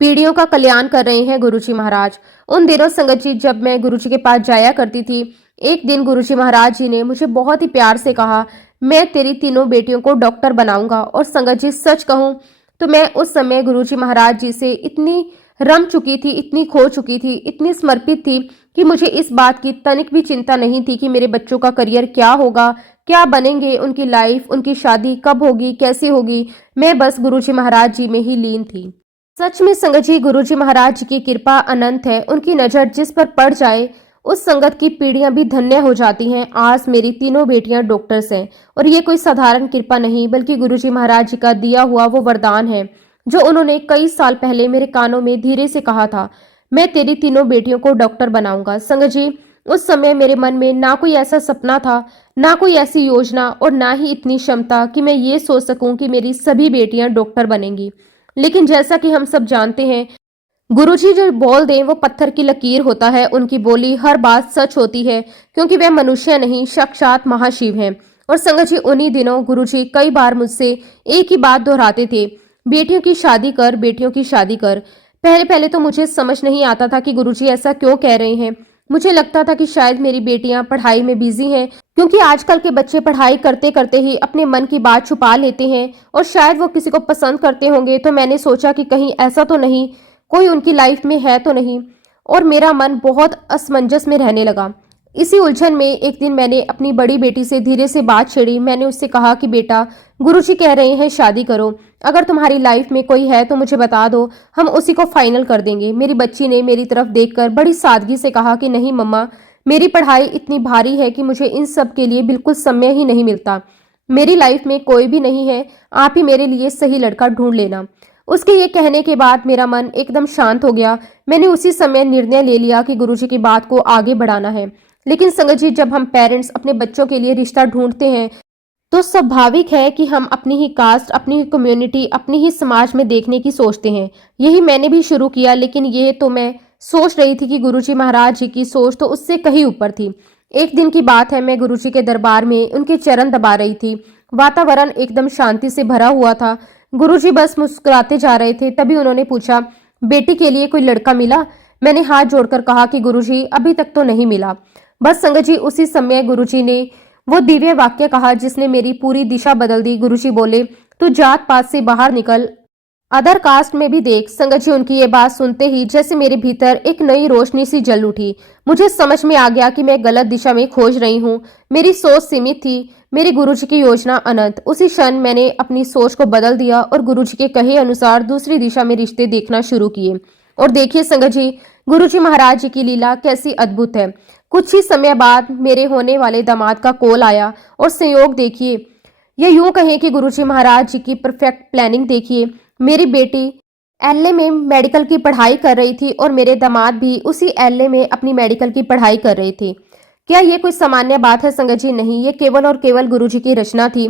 पीढ़ियों का कल्याण कर रहे हैं गुरुजी महाराज। उन दिनों संगत जी जब मैं गुरुजी के पास जाया करती थी, एक दिन गुरुजी महाराज जी ने मुझे बहुत ही प्यार से कहा, मैं तेरी तीनों बेटियों को डॉक्टर बनाऊंगा। और संगत जी सच कहूं तो मैं उस समय गुरुजी महाराज जी से इतनी रम चुकी थी, इतनी खो चुकी थी, इतनी समर्पित थी कि मुझे इस बात की तनिक भी चिंता नहीं थी कि मेरे बच्चों का करियर क्या होगा, क्या बनेंगे, उनकी लाइफ, उनकी शादी कब होगी, कैसे होगी। मैं बस गुरुजी महाराज जी में ही लीन थी। सच में संगत जी गुरुजी महाराज जी की कृपा अनंत है। उनकी नजर जिस पर पड़ जाए उस संगत की पीढ़ियां भी धन्य हो जाती हैं। आज मेरी तीनों बेटियां डॉक्टर्स हैं और ये कोई साधारण कृपा नहीं बल्कि गुरुजी महाराज जी का दिया हुआ वो वरदान है जो उन्होंने कई साल पहले मेरे कानों में धीरे से कहा था, मैं तेरी तीनों बेटियों को डॉक्टर बनाऊंगा। संगत जी उस समय मेरे मन में ना कोई ऐसा सपना था, ना कोई ऐसी योजना और ना ही इतनी क्षमता कि मैं ये सोच सकूं कि मेरी सभी बेटियां डॉक्टर बनेंगी। लेकिन जैसा कि हम सब जानते हैं, गुरुजी जो बोल दें वो पत्थर की लकीर होता है। उनकी बोली हर बात सच होती है क्योंकि वे मनुष्य नहीं, साक्षात महाशिव हैं। और संगत जी उन्हीं दिनों गुरुजी कई बार मुझसे एक ही बात दोहराते थे, बेटियों की शादी कर, बेटियों की शादी कर। पहले पहले तो मुझे समझ नहीं आता था कि गुरुजी ऐसा क्यों कह रहे हैं। मुझे लगता था कि शायद मेरी बेटियां पढ़ाई में बिजी हैं, क्योंकि आजकल के बच्चे पढ़ाई करते करते ही अपने मन की बात छुपा लेते हैं और शायद वो किसी को पसंद करते होंगे। तो मैंने सोचा कि कहीं ऐसा तो नहीं, कोई उनकी लाइफ में है तो नहीं। और मेरा मन बहुत असमंजस में रहने लगा। इसी उलझन में एक दिन मैंने अपनी बड़ी बेटी से धीरे से बात छेड़ी। मैंने उससे कहा कि बेटा, गुरुजी कह रहे हैं शादी करो, अगर तुम्हारी लाइफ में कोई है तो मुझे बता दो, हम उसी को फाइनल कर देंगे। मेरी बच्ची ने मेरी तरफ देखकर बड़ी सादगी से कहा कि नहीं मम्मा, मेरी पढ़ाई इतनी भारी है कि मुझे इन सब के लिए बिल्कुल समय ही नहीं मिलता। मेरी लाइफ में कोई भी नहीं है, आप ही मेरे लिए सही लड़का ढूंढ लेना। उसके ये कहने के बाद मेरा मन एकदम शांत हो गया। मैंने उसी समय निर्णय ले लिया कि गुरुजी की बात को आगे बढ़ाना है। लेकिन संगत जी जब हम पेरेंट्स अपने बच्चों के लिए रिश्ता ढूंढते हैं तो स्वाभाविक है कि हम अपनी ही कास्ट, अपनी ही कम्युनिटी, अपनी ही समाज में देखने की सोचते हैं। यही मैंने भी शुरू किया, लेकिन ये तो मैं सोच रही थी कि गुरुजी महाराज जी की सोच तो उससे कहीं ऊपर थी। एक दिन की बात है, मैं गुरुजी के दरबार में उनके चरण दबा रही थी। वातावरण एकदम शांति से भरा हुआ था। गुरुजी बस मुस्कुराते जा रहे थे। तभी उन्होंने पूछा, बेटी के लिए कोई लड़का मिला? मैंने हाथ जोड़कर कहा कि गुरुजी अभी तक तो नहीं मिला। बस संगत जी उसी समय गुरुजी ने वो दिव्य वाक्य कहा जिसने मेरी पूरी दिशा बदल दी। गुरुजी बोले, तू जात पात से बाहर निकल, अदर कास्ट में भी देख। संगत जी, उनकी ये बात सुनते ही जैसे मेरे भीतर एक नई रोशनी सी जल उठी। मुझे समझ में आ गया कि मैं गलत दिशा में खोज रही हूँ। मेरी सोच सीमित थी, मेरे गुरुजी की योजना अनंत। उसी क्षण मैंने अपनी सोच को बदल दिया और गुरुजी के कहे अनुसार दूसरी दिशा में रिश्ते देखना शुरू किए। और देखिए संगत जी, गुरुजी महाराज जी की लीला कैसी अद्भुत है। कुछ ही समय बाद मेरे होने वाले दामाद का कॉल आया और संयोग देखिए, ये यूं कहें कि गुरुजी महाराज जी की परफेक्ट प्लानिंग देखिए। मेरी बेटी एलए में मेडिकल की पढ़ाई कर रही थी और मेरे दामाद भी उसी एलए में अपनी मेडिकल की पढ़ाई कर रहे थे। क्या ये कोई सामान्य बात है संगत जी? नहीं, ये केवल और केवल गुरुजी की रचना थी।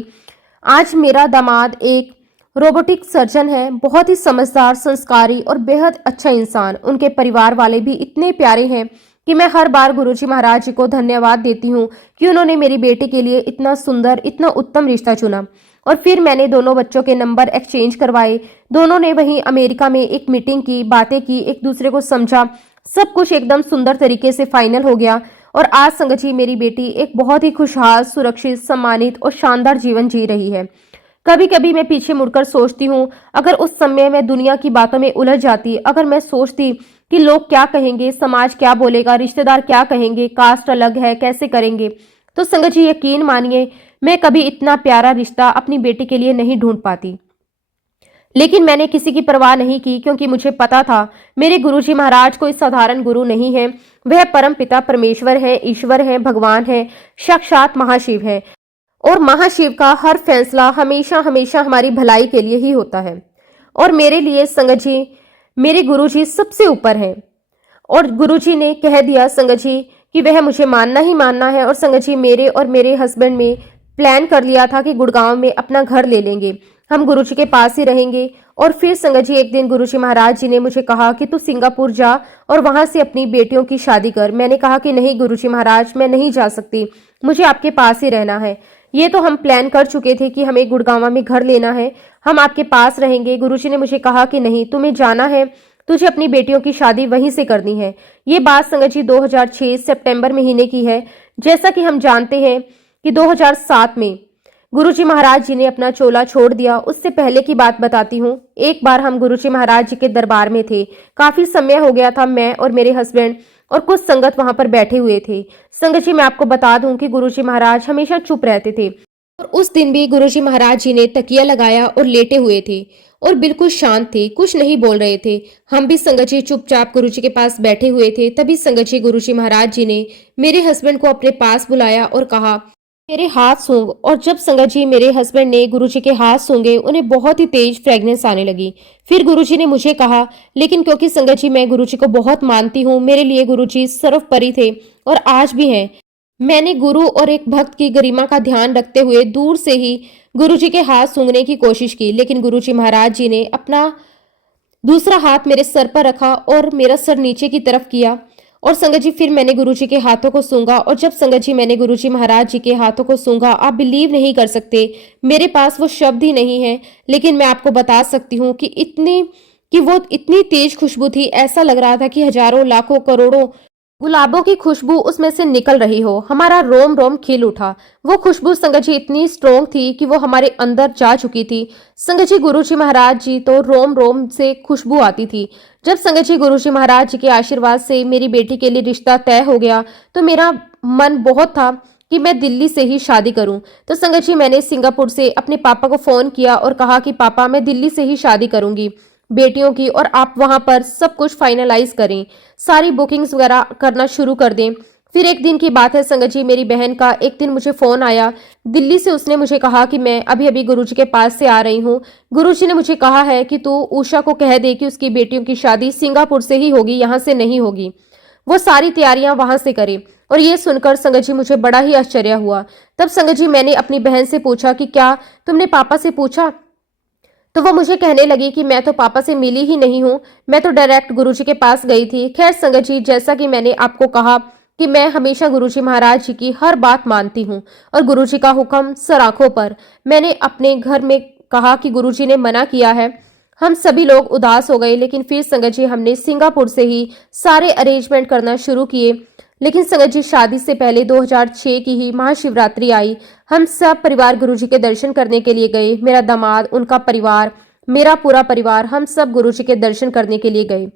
आज मेरा दामाद एक रोबोटिक सर्जन है, बहुत ही समझदार, संस्कारी और बेहद अच्छा इंसान। उनके परिवार वाले भी इतने प्यारे हैं कि मैं हर बार गुरुजी महाराज जी को धन्यवाद देती हूँ कि उन्होंने मेरी बेटी के लिए इतना सुंदर, इतना उत्तम रिश्ता चुना। और फिर मैंने दोनों बच्चों के नंबर एक्सचेंज करवाए। दोनों ने वहीं अमेरिका में एक मीटिंग की, बातें की, एक दूसरे को समझा। सब कुछ एकदम सुंदर तरीके से फाइनल हो गया और आज संगत जी मेरी बेटी एक बहुत ही खुशहाल, सुरक्षित, सम्मानित और शानदार जीवन जी रही है। कभी कभी मैं पीछे मुड़कर सोचती हूँ, अगर उस समय मैं दुनिया की बातों में उलझ जाती, अगर मैं सोचती कि लोग क्या कहेंगे, समाज क्या बोलेगा, रिश्तेदार क्या कहेंगे, कास्ट अलग है, कैसे करेंगे, तो संगत जी यकीन मानिए मैं कभी इतना प्यारा रिश्ता अपनी बेटी के लिए नहीं ढूंढ पाती। लेकिन मैंने किसी की परवाह नहीं की, क्योंकि मुझे पता था मेरे गुरुजी महाराज कोई साधारण गुरु नहीं है। वह परम पिता परमेश्वर है, ईश्वर है, भगवान है, साक्षात महाशिव है। और महाशिव का हर फैसला हमेशा हमेशा हमारी भलाई के लिए ही होता है। और मेरे लिए संगत जी, मेरे गुरुजी सबसे ऊपर हैं। और गुरुजी ने कह दिया संगत जी कि वह मुझे मानना ही मानना है। और संगत जी, मेरे और मेरे हस्बैंड में प्लान कर लिया था कि गुड़गांव में अपना घर ले लेंगे, हम गुरुजी के पास ही रहेंगे। और फिर संगत जी एक दिन गुरुजी महाराज जी ने मुझे कहा कि तू सिंगापुर जा और वहां से अपनी बेटियों की शादी कर। मैंने कहा कि नहीं गुरुजी महाराज, मैं नहीं जा सकती, मुझे आपके पास ही रहना है। ये तो हम प्लान कर चुके थे कि हमें गुड़गांव में घर लेना है, हम आपके पास रहेंगे। गुरुजी ने मुझे कहा कि नहीं, तुम्हें जाना है, तुझे अपनी बेटियों की शादी वहीं से करनी है। ये बात संगत जी 2006 सितंबर महीने की है। जैसा कि हम जानते हैं कि 2007 में गुरुजी महाराज जी ने अपना चोला छोड़ दिया। उससे पहले की बात बताती हूँ। एक बार हम गुरुजी महाराज जी के दरबार में थे, काफी समय हो गया था। मैं और मेरे हस्बैंड और कुछ संगत वहां पर बैठे हुए थे। संगत जी, मैं आपको बता दूं कि गुरुजी महाराज हमेशा चुप रहते थे और उस दिन भी गुरुजी महाराज जी ने तकिया लगाया और लेटे हुए थे और बिल्कुल शांत थे, कुछ नहीं बोल रहे थे। हम भी संगत जी चुपचाप गुरुजी के पास बैठे हुए थे। तभी संगत जी गुरुजी महाराज जी ने मेरे हस्बैंड को अपने पास बुलाया और कहा, मेरे हाथ सूंघ। और जब संगत जी मेरे हस्बैंड ने गुरुजी के हाथ सूंघे, उन्हें बहुत ही तेज फ्रेग्रेंस आने लगी। फिर गुरुजी ने मुझे कहा, लेकिन क्योंकि संगत जी मैं गुरुजी को बहुत मानती हूँ, मेरे लिए गुरुजी सर्वोपरि थे और आज भी हैं। मैंने गुरु और एक भक्त की गरिमा का ध्यान रखते हुए दूर से ही गुरुजी के हाथ सूंघने की कोशिश की, लेकिन गुरुजी महाराज जी ने अपना दूसरा हाथ मेरे सर पर रखा और मेरा सर नीचे की तरफ किया। और संगत जी फिर मैंने गुरुजी के हाथों को सूंघा। और जब संगत जी मैंने गुरुजी महाराज जी के हाथों को सूंघा, आप बिलीव नहीं कर सकते, मेरे पास वो शब्द ही नहीं है, लेकिन मैं आपको बता सकती हूँ कि वो इतनी तेज खुशबू थी, ऐसा लग रहा था कि हजारों, लाखों, करोड़ों गुलाबों की खुशबू उसमें से निकल रही हो। हमारा रोम रोम खिल उठा। वो खुशबू संगत जी इतनी स्ट्रोंग थी कि वो हमारे अंदर जा चुकी थी। संगत जी गुरुजी महाराज जी तो रोम रोम से खुशबू आती थी। जब संगत जी गुरुजी महाराज जी के आशीर्वाद से मेरी बेटी के लिए रिश्ता तय हो गया, तो मेरा मन बहुत था कि मैं दिल्ली से ही शादी करूं। तो संगत जी मैंने सिंगापुर से अपने पापा को फोन किया और कहा कि पापा, मैं दिल्ली से ही शादी करूंगी बेटियों की, और आप वहां पर सब कुछ फाइनलाइज करें, सारी बुकिंग्स वगैरह करना शुरू कर दें। फिर एक दिन की बात है संगत जी, मेरी बहन का एक दिन मुझे फोन आया दिल्ली से। उसने मुझे कहा कि मैं अभी अभी गुरुजी के पास से आ रही हूँ, गुरुजी ने मुझे कहा है कि तू उषा को कह दे कि उसकी बेटियों की शादी सिंगापुर से ही होगी, यहाँ से नहीं होगी, वो सारी तैयारियां वहां से करे। और ये सुनकर संगत जी मुझे बड़ा ही आश्चर्य हुआ। तब संगत जी मैंने अपनी बहन से पूछा कि क्या तुमने पापा से पूछा? तो वो मुझे कहने लगी कि मैं तो पापा से मिली ही नहीं हूँ, मैं तो डायरेक्ट गुरुजी के पास गई थी। खैर संगत जी, जैसा कि मैंने आपको कहा कि मैं हमेशा गुरुजी महाराज जी की हर बात मानती हूँ और गुरुजी का हुक्म सर आंखों पर। मैंने अपने घर में कहा कि गुरुजी ने मना किया है। हम सभी लोग उदास हो गए, लेकिन फिर संगत जी हमने सिंगापुर से ही सारे अरेंजमेंट करना शुरू किए। लेकिन संगत जी शादी से पहले 2006 की ही महाशिवरात्रि आई। हम सब परिवार गुरुजी के दर्शन करने के लिए गए। मेरा दामाद, उनका परिवार, मेरा पूरा परिवार, हम सब गुरुजी के दर्शन करने के लिए गए।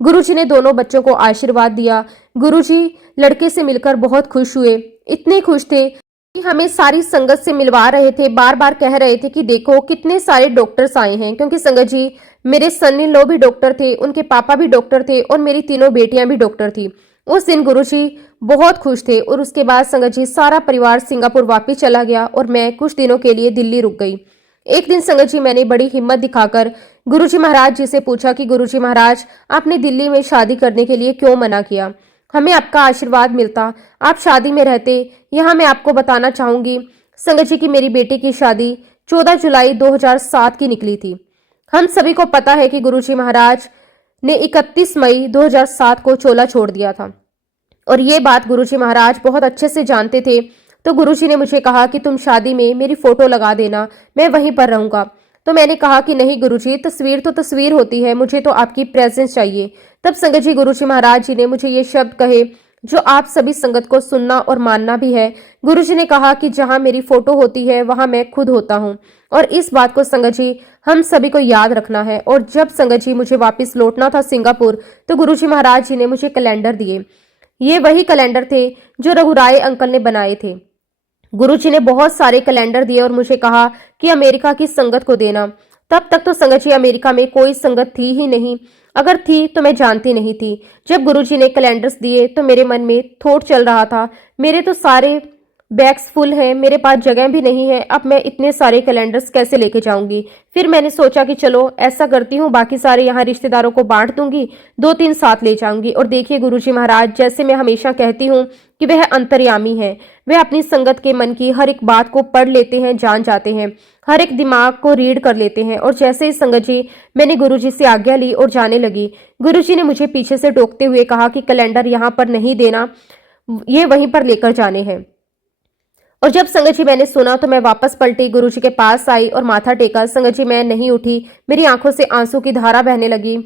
गुरुजी ने दोनों बच्चों को आशीर्वाद दिया। गुरुजी लड़के से मिलकर बहुत खुश हुए, इतने खुश थे कि हमें सारी संगत से मिलवा रहे थे, बार बार कह रहे थे कि देखो कितने सारे डॉक्टर्स आए हैं, क्योंकि संगत जी मेरे सन इन लॉ भी डॉक्टर थे, उनके पापा भी डॉक्टर थे और मेरी तीनों बेटियां भी डॉक्टर थी। उस दिन गुरुजी बहुत खुश थे और उसके बाद संगत जी सारा परिवार सिंगापुर वापस चला गया और मैं कुछ दिनों के लिए दिल्ली रुक गई। एक दिन संगत जी मैंने बड़ी हिम्मत दिखाकर गुरुजी महाराज जी से पूछा कि गुरुजी महाराज, आपने दिल्ली में शादी करने के लिए क्यों मना किया? हमें आपका आशीर्वाद मिलता, आप शादी में रहते। यहाँ मैं आपको बताना चाहूंगी संगत जी की मेरी बेटी की शादी 14 जुलाई 2007 की निकली थी। हम सभी को पता है कि गुरुजी महाराज ने 31 मई 2007 को चोला छोड़ दिया था और ये बात गुरुजी महाराज बहुत अच्छे से जानते थे। तो गुरुजी ने मुझे कहा कि तुम शादी में मेरी फोटो लगा देना, मैं वहीं पर रहूंगा। तो मैंने कहा कि नहीं गुरुजी, तस्वीर तो तस्वीर होती है, मुझे तो आपकी प्रेजेंस चाहिए। तब संगत जी गुरुजी महाराज जी ने मुझे ये शब्द कहे जो आप सभी संगत को सुनना और मानना भी है। गुरुजी ने कहा कि जहां मेरी फोटो होती है वहां मैं खुद होता हूं, और इस बात को संगत जी हम सभी को याद रखना है। और जब संगत जी मुझे वापस लौटना था सिंगापुर, तो गुरुजी महाराज जी ने मुझे कैलेंडर दिए। ये वही कैलेंडर थे जो रघुराय अंकल ने बनाए थे। गुरुजी ने बहुत सारे कैलेंडर दिए और मुझे कहा कि अमेरिका की संगत को देना। तब तक तो संगत जी अमेरिका में कोई संगत थी ही नहीं, अगर थी तो मैं जानती नहीं थी। जब गुरुजी ने कैलेंडर्स दिए तो मेरे मन में थॉट चल रहा था, मेरे तो सारे बैग्स फुल हैं, मेरे पास जगह भी नहीं है, अब मैं इतने सारे कैलेंडर्स कैसे लेके जाऊंगी। फिर मैंने सोचा कि चलो ऐसा करती हूँ, बाकी सारे यहाँ रिश्तेदारों को बांट दूंगी, 2-3 साथ ले जाऊंगी। और देखिए गुरुजी महाराज, जैसे मैं हमेशा कहती हूँ कि वह अंतर्यामी है, वह अपनी संगत के मन की हर एक बात को पढ़ लेते हैं, जान जाते हैं, हर एक दिमाग को रीड कर लेते हैं। और जैसे ही संगत जी मैंने गुरुजी से आज्ञा ली और जाने लगी, गुरुजी ने मुझे पीछे से टोकते हुए कहा कि कैलेंडर यहाँ पर नहीं देना, ये वहीं पर लेकर जाने हैं। और जब संगत जी मैंने सुना तो मैं वापस पलटी, गुरुजी के पास आई और माथा टेका। संगत जी मैं नहीं उठी, मेरी आंखों से आंसू की धारा बहने लगी,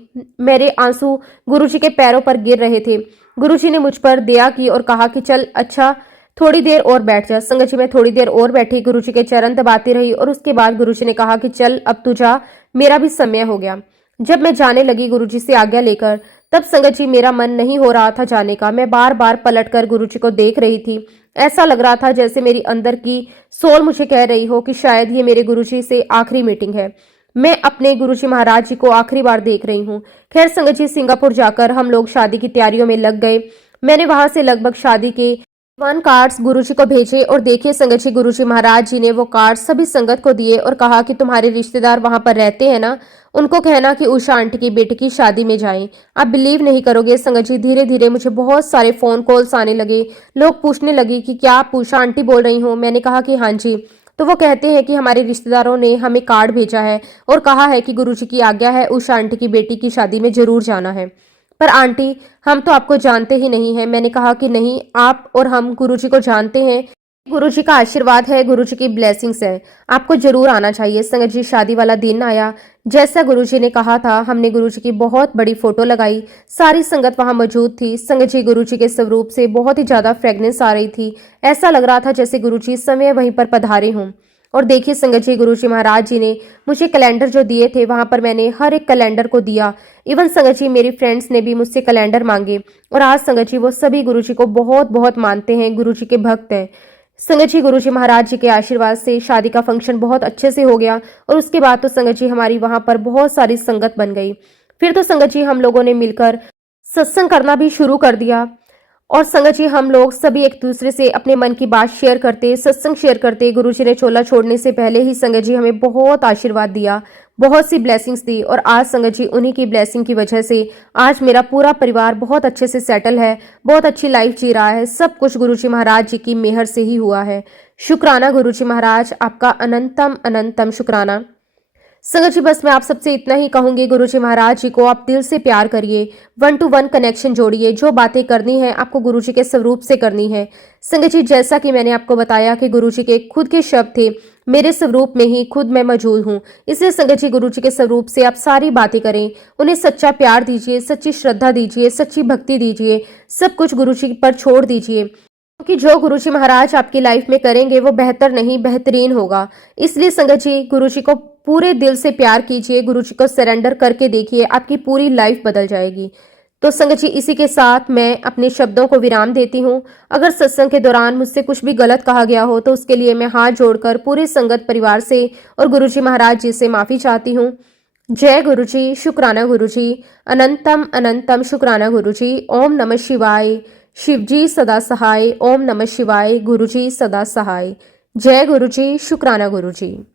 मेरे आंसू गुरुजी के पैरों पर गिर रहे थे। गुरुजी ने मुझ पर दया की और कहा कि चल अच्छा थोड़ी देर और बैठ जा। संगत जी मैं थोड़ी देर और बैठी, गुरुजी के चरण दबाती रही और उसके बाद गुरुजी ने कहा कि चल अब तू जा, मेरा भी समय हो गया। जब मैं जाने लगी गुरुजी से आज्ञा लेकर, तब संगत जी मेरा मन नहीं हो रहा था जाने का। मैं बार बार पलटकर गुरुजी को देख रही थी। ऐसा लग रहा था जैसे मेरी अंदर की सोल मुझे कह रही हो कि शायद ये मेरे गुरुजी से आखिरी मीटिंग है, मैं अपने गुरुजी महाराज जी को आखिरी बार देख रही हूँ। खैर संगत जी सिंगापुर जाकर हम लोग शादी की तैयारियों में लग गए। मैंने वहां से लगभग शादी के 1 कार्ड्स गुरुजी को भेजे और देखिए संगत जी गुरुजी महाराज जी ने वो कार्ड सभी संगत को दिए और कहा कि तुम्हारे रिश्तेदार वहां पर रहते हैं ना, उनको कहना कि उषा आंटी की बेटी की शादी में जाएं। आप बिलीव नहीं करोगे संगत जी, धीरे धीरे मुझे बहुत सारे फोन कॉल्स आने लगे। लोग पूछने लगे कि क्या आप उषा आंटी बोल रही हो? मैंने कहा कि हाँ जी। तो वो कहते हैं कि हमारे रिश्तेदारों ने हमें कार्ड भेजा है और कहा है कि गुरुजी की आज्ञा है, उषा आंटी की बेटी की शादी में जरूर जाना है। पर आंटी हम तो आपको जानते ही नहीं है। मैंने कहा कि नहीं, आप और हम गुरुजी को जानते हैं, गुरुजी का आशीर्वाद है, गुरुजी की ब्लेसिंग्स है, आपको जरूर आना चाहिए। संगत जी शादी वाला दिन आया, जैसा गुरुजी ने कहा था, हमने गुरुजी की बहुत बड़ी फोटो लगाई, सारी संगत वहां मौजूद थी। संगत जी गुरुजी के स्वरूप से बहुत ही ज्यादा फ्रेगनेंस आ रही थी, ऐसा लग रहा था जैसे गुरुजी समय वहीं पर पधारे हों। और देखिए संगत जी गुरुजी महाराज जी ने मुझे कैलेंडर जो दिए थे वहां पर मैंने हर एक कैलेंडर को दिया। इवन संगत जी मेरी फ्रेंड्स ने भी मुझसे कैलेंडर मांगे और आज संगत जी वो सभी गुरुजी को बहुत बहुत मानते हैं, गुरुजी के भक्त हैं। संगत जी गुरुजी महाराज जी के आशीर्वाद से शादी का फंक्शन बहुत अच्छे से हो गया और उसके बाद तो संगत जी हमारी वहां पर बहुत सारी संगत बन गई। फिर तो संगत जी हम लोगों ने मिलकर सत्संग करना भी शुरू कर दिया और संगत जी हम लोग सभी एक दूसरे से अपने मन की बात शेयर करते, सत्संग शेयर करते। गुरुजी ने चोला छोड़ने से पहले ही संगत जी हमें बहुत आशीर्वाद दिया, बहुत सी ब्लेसिंग्स दी और आज संगत जी उन्हीं की ब्लेसिंग की वजह से आज मेरा पूरा परिवार बहुत अच्छे से सेटल है, बहुत अच्छी लाइफ जी रहा है। सब कुछ गुरुजी महाराज जी की मेहर से ही हुआ है। शुक्राना गुरुजी महाराज, आपका अनंतम अनंतम शुक्राना। संगत जी बस मैं आप सबसे इतना ही कहूंगी, गुरुजी महाराज जी को आप दिल से प्यार करिए, 1-to-1 कनेक्शन जोड़िए। जो बातें करनी है आपको गुरुजी के स्वरूप से करनी है। संगत जी जैसा कि मैंने आपको बताया कि गुरुजी के खुद के शब्द थे, मेरे स्वरूप में ही खुद मैं मौजूद हूँ, इसलिए संगत जी गुरुजी के स्वरूप से आप सारी बातें करें, उन्हें सच्चा प्यार दीजिए, सच्ची श्रद्धा दीजिए, सच्ची भक्ति दीजिए, सब कुछ गुरुजी पर छोड़ दीजिए। क्योंकि जो गुरुजी महाराज आपकी लाइफ में करेंगे वो बेहतर नहीं बेहतरीन होगा। इसलिए संगत जी गुरुजी को पूरे दिल से प्यार कीजिए, गुरुजी को सरेंडर करके देखिए, आपकी पूरी लाइफ बदल जाएगी। तो संगत जी इसी के साथ मैं अपने शब्दों को विराम देती हूँ। अगर सत्संग के दौरान मुझसे कुछ भी गलत कहा गया हो तो उसके लिए मैं हाथ जोड़कर पूरे संगत परिवार से और गुरुजी महाराज जी से माफी चाहती हूँ। जय गुरुजी, शुक्राना गुरुजी, अनंतम अनंतम शुक्राना गुरुजी। ओम नमः शिवाय। शिवजी सदा सहाय। ओम नमः शिवाय। गुरुजी सदा सहाय। जय गुरुजी, शुक्राना गुरुजी।